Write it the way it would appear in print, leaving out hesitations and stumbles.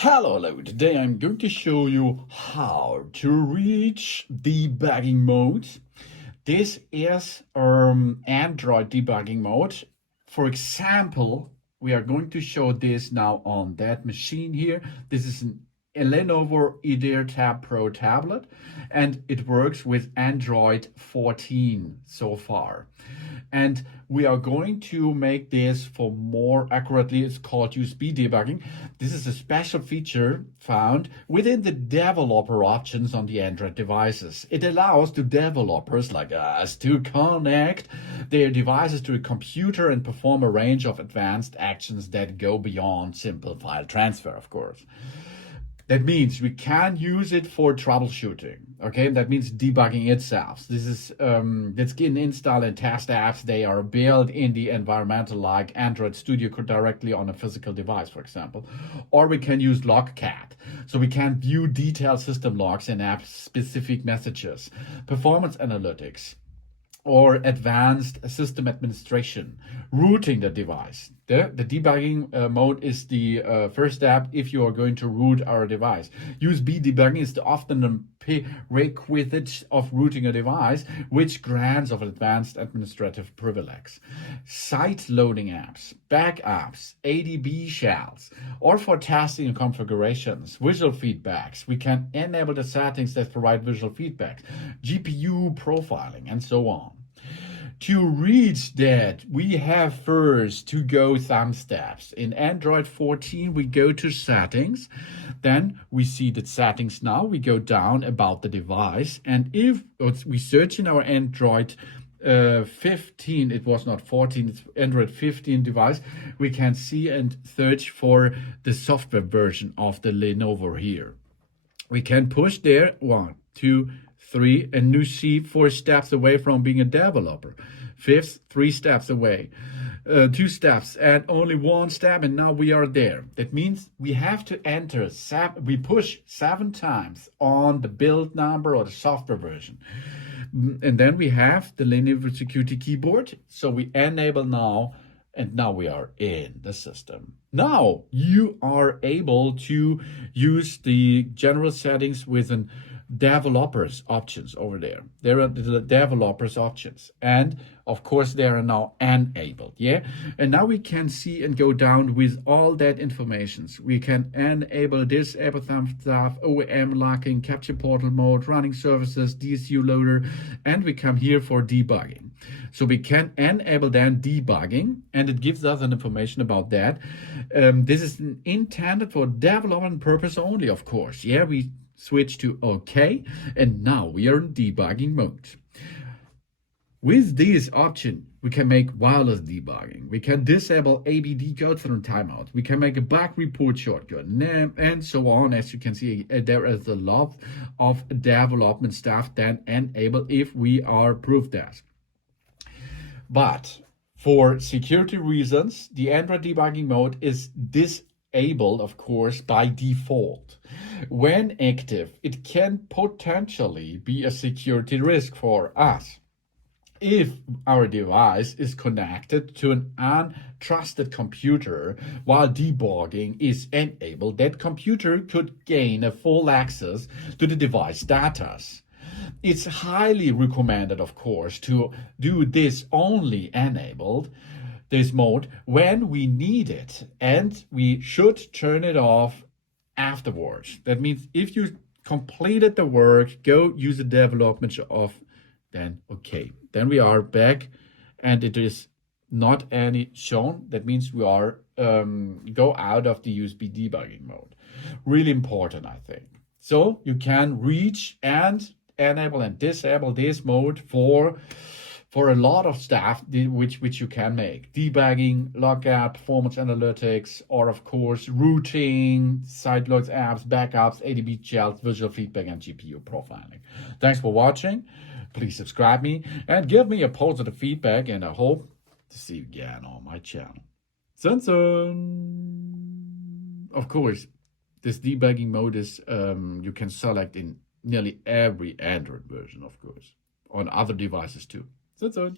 Hello, today I'm going to show you how to reach debugging mode. This is Android debugging mode. For example, we are going to show this now on that machine here. This is a Lenovo Idea Tab Pro tablet, and it works with Android 14 so far. And we are going to make this for more accurately. It's called USB debugging. This is a special feature found within the developer options on the Android devices. It allows the developers like us to connect their devices to a computer and perform a range of advanced actions that go beyond simple file transfer, of course. That means we can use it for troubleshooting. Okay, that means debugging itself. This is let's install and test apps. They are built in the environmental like Android Studio directly on a physical device, for example. Or we can use Logcat. So we can view detailed system logs and app-specific messages, performance analytics, or advanced system administration, rooting the device. The debugging mode is the first step if you are going to root our device. USB debugging is often a prerequisite of rooting a device, which grants of advanced administrative privileges. Site loading apps, backups, ADB shells, or for testing and configurations, visual feedbacks. We can enable the settings that provide visual feedback, GPU profiling, and so on. To reach that, we have first to go some steps. In Android 14, we go to settings. Then we see the settings now. We go down about the device. And if we search in our Android 15, it was not 14, it's Android 15 device, we can see and search for the software version of the Lenovo here. We can push there, 1, 2, 3, and you see 4 steps away from being a developer. 5th, 3 steps away. 2 steps and only 1 step, and now we are there. That means we have to enter, we push 7 times on the build number or the software version. And then we have the Lenovo security keyboard. So we enable now, and now we are in the system. Now you are able to use the general settings with an developers options over there. There are the developers options, and of course they are now enabled. Yeah, and now we can see and go down with all that information. We can enable, disable some stuff, OEM locking, capture portal mode, running services, DSU loader, and we come here for debugging. So we can enable then debugging, and it gives us an information about that. This is intended for development purpose only, of course. Yeah, we switch to OK, and now we are in debugging mode. With this option, we can make wireless debugging. We can disable ABD code from timeout. We can make a bug report shortcut, and so on. As you can see, there is a lot of development stuff that enable if we are proof test. But for security reasons, the Android debugging mode is disabled, of course, by default. When active, it can potentially be a security risk for us. If our device is connected to an untrusted computer while debugging is enabled, that computer could gain a full access to the device data. It's highly recommended, of course, to do this only enabled, this mode, when we need it, and we should turn it off afterwards. That means if you completed the work, go use the development of, then okay. Then we are back and it is not any shown. That means we are go out of the USB debugging mode. Really important, I think. So you can reach and enable and disable this mode for a lot of stuff which you can make. Debugging, logout, performance analytics, or of course routing, site loads apps, backups, ADB shells, visual feedback, and GPU profiling. Thanks for watching. Please subscribe me and give me a positive feedback, and I hope to see you again on my channel. Soon. Of course, this debugging mode is you can select in nearly every Android version, of course, on other devices too. Soon.